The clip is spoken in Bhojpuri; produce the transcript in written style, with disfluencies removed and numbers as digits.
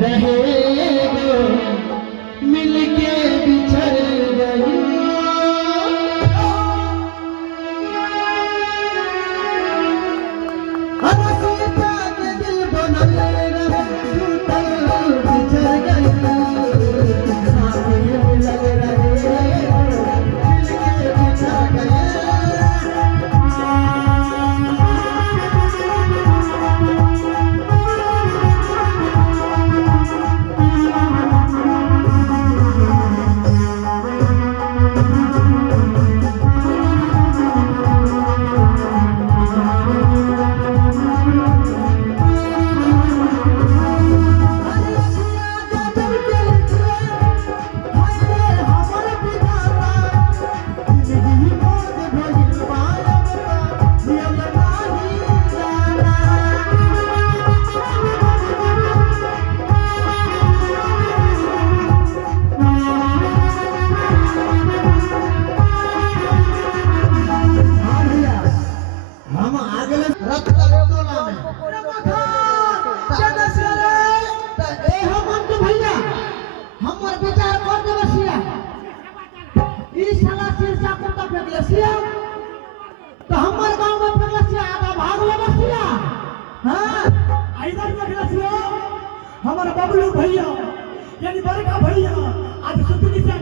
रहेगा मिलके बिछड़ गई सीता के दिल बनल रहे टूटल बिछड़ गई साथ मिलल रहे मिलके बिछड़ गई तो हमारे गांव में फेंकलसिया आधा भाग लगसिया हां इधर फेंकलसिया हमारे बबलू भैया यानी बड़का भैया आज सुतली से